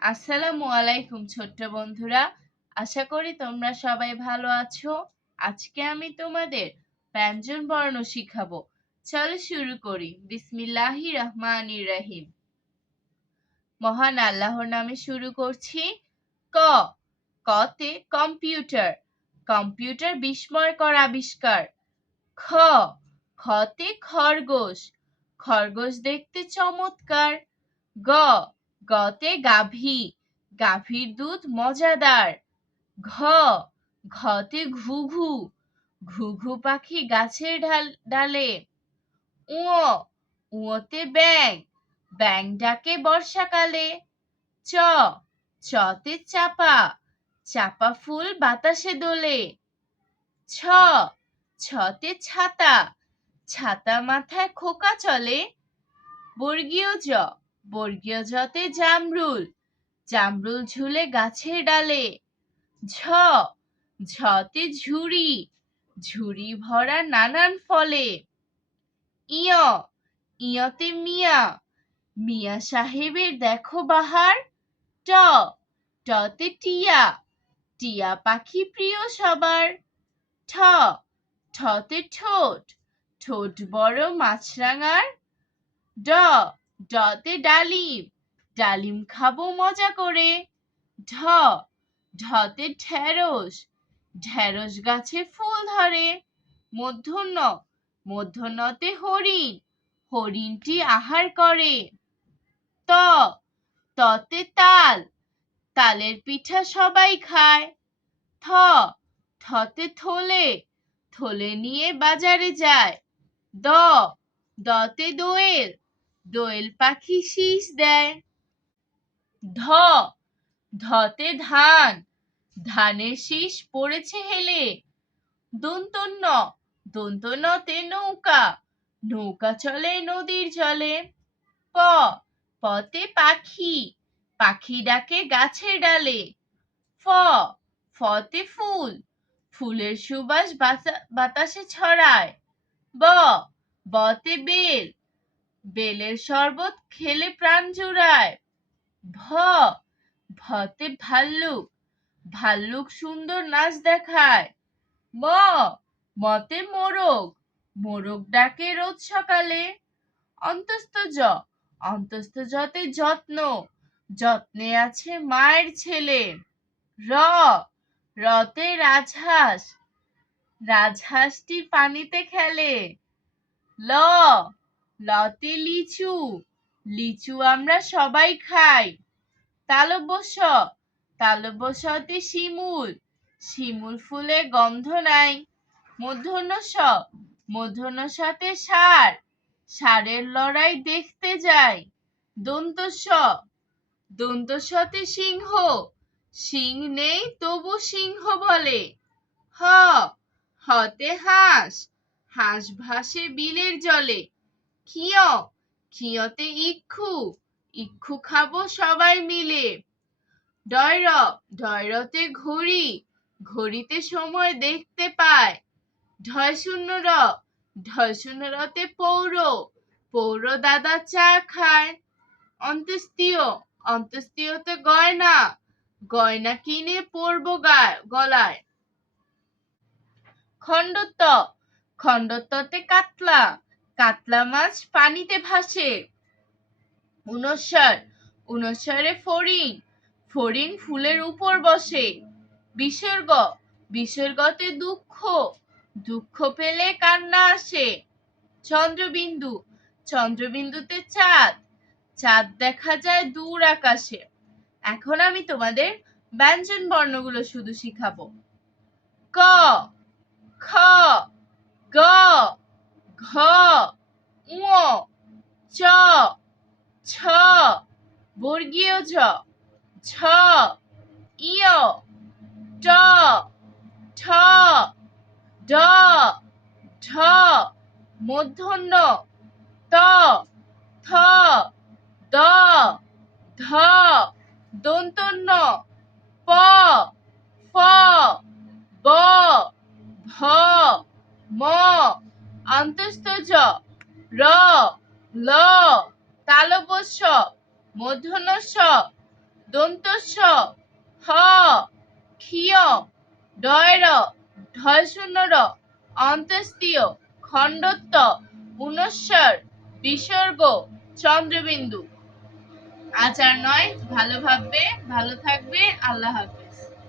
আসসালামু আলাইকুম ছোট্ট বন্ধুরা, আশা করি তোমরা সবাই ভালো আছো। আজকে আমি তোমাদের ব্যঞ্জন বর্ণ শিখাবো। চলো শুরু করি। বিসমিল্লাহির রহমানির রহিম। মহান আল্লাহর নামে শুরু করছি। ক কতে কম্পিউটার, কম্পিউটার বিস্ময়কর আবিষ্কার। খ খতে খরগোশ, খরগোশ দেখতে চমৎকার। গ গতে গাভী, গাভীর দুধ মজাদার। ঘ ঘতে ঘুঘু, ঘুঘু পাখি গাছের ডালে। উ উতে ব্যাঙ, ব্যাঙ ডাকে বর্ষাকালে। চ চতে চাপা, চাপা ফুল বাতাসে দোলে। ছ ছতে ছাতা, ছাতা মাথায় খোকা চলে। বর্গীয় জ, বর্গীয় জতে জামরুল, জামরুল ঝুলে গাছের ডালে। ঝ ঝতে ঝুড়ি, ঝুড়ি ভরা নানান ফলে। ইয় ইয়তে মিয়া, মিয়া সাহেবের দেখো বাহার। ট টতে টিয়া, টিয়া পাখি প্রিয় সবার। ঠ ঠতে ঠোঁট, ঠোঁট বড় মাছরাঙার। ড ডতে ডালিম, ডালিম খাবো মজা করে। ঢ ঢতে ঢেঁড়স, ঢেঁড়স গাছে ফুল ধরে। মূর্ধন্য মূর্ধন্যতে হরিণ, হরিণটি আহার করে। ত ততে তাল, তালের পিঠা সবাই খায়। থ থতে থলে, থলে নিয়ে বাজারে যায়। দ দতে দোয়েল, দোয়েল পাখি শীষ দেয়। ধ ধতে ধান, ধানের শীষ পড়েছে হেলে। দন্তন্য দন্তন্যতে নৌকা, নৌকা চলে নদীর জলে। প পতে পাখি, পাখি ডাকে গাছের ডালে। ফ ফতে ফুল, ফুলের সুবাস বাতাসে ছড়ায়। ব বতে বেল, বেলের শরবত খেলে প্রাণ জুড়ায়। ভ ভতে ভাল্লুক, ভাল্লুক সুন্দর নাচ দেখায়। ম মতে মোরগ, মোরগ ডাকে রোজ সকালে। অন্তস্থ জ, অন্তস্থ জতে যত্ন, যত্নে আছে মায়ের ছেলে। র রতে রাজহাঁস, রাজহাঁসটি পানিতে খেলে। ল লতে লিচু, লিচু আমরা সবাই খাই। তালব্য শ, তালব্য শতে শিমুল, শিমুল ফুলে গন্ধ নাই। মূর্ধন্য ষ, মূর্ধন্য শতে ষাঁড়, ষাঁড়ের লড়াই দেখতে যাই। দন্ত স, দন্ত শতে সিংহ, সিং নেই তবু সিংহ বলে। হ হতে হাঁস, হাঁস ভাসে বিলের জলে। ক্ষিয় ক্ষিয়তে ইক্ষু, ইক্ষু খাবো সবাই মিলে। ডয়র ডয়রতে ঘড়ি, ঘড়িতে সময় দেখতে পায়। ঢয় শূন্য র, ঢয় শূন্য রতে পৌর, পৌর দাদা চা খায়। অন্ত্যেষ্টিয়, অন্ত্যেষ্টিয়তে গয়না, গয়না কিনে পরবো গলায়। খণ্ডত্ব, খণ্ডত্বতে কাতলা, কাতলা মাছ পানিতে ভাসে। ঊনস্বর, ঊনস্বরে ফড়িং, ফড়িং ফুলের উপর বসে। বিসর্গ, বিসর্গতে দুঃখ, দুঃখ পেলে কান্না আসে। চন্দ্রবিন্দু, চন্দ্রবিন্দুতে চাঁদ, চাঁদ দেখা যায় দূর আকাশে। এখন আমি তোমাদের ব্যঞ্জন বর্ণগুলো শুধু শিখাবো। ক খ গ ঘ ঙ চ ছ বর্গীয় ঝ ঝ ইয় ট ঠ ড ঢ মূর্ধন্য ত থ দ ধ দন্তন্য প ফ ব ভ ম অন্তস্থ জ র ল তালব্য শ মূর্ধন্য ষ দন্তস্ব হ ক্ষিয় ডয়র ঢয়শূন্যর অন্ত্যেষ্টিয় খণ্ডত্ব উনস্বর বিসর্গ চন্দ্রবিন্দু। আজ আর নয়, ভালো ভাববে, ভালো থাকবে। আল্লাহ হাফেজ।